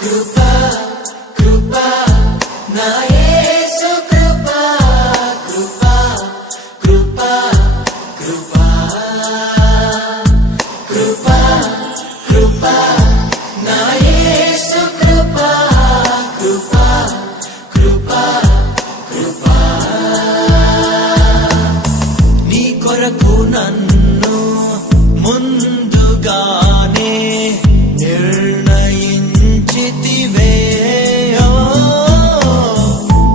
కృపా కృపా నా యేసు కృపా కృపా కృపా కృపా కృపా కృపా నా యేసు కృపా కృపా కృపా కృపా నీ కొరకు నన్ను ముందుగానే నిర్ణయించితివే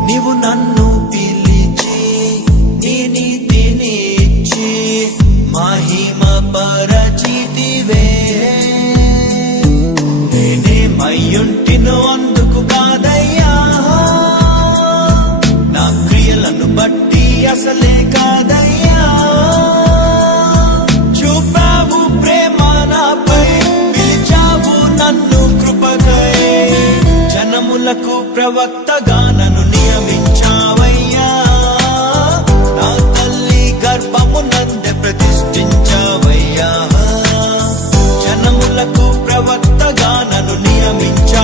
నీవు నన్ను పిలిచి నీ నీతినిచ్చి మహిమ పరచితివే నేనేమయ్యుంటినో అందుకు కాదయ్యా నా క్రియలను బట్టి అసలే కాదయ్యా చూపావు ప్రేమ నాపై పిలిచావు నన్ను కృపకై జనములకు ప్రవక్తగా నన్ను నియమించావయ్యా నా తల్లి గర్భమునందే ప్రతిష్ఠించావయ్యా జనములకు ప్రవక్తగా నన్ను నియమించావయ్యా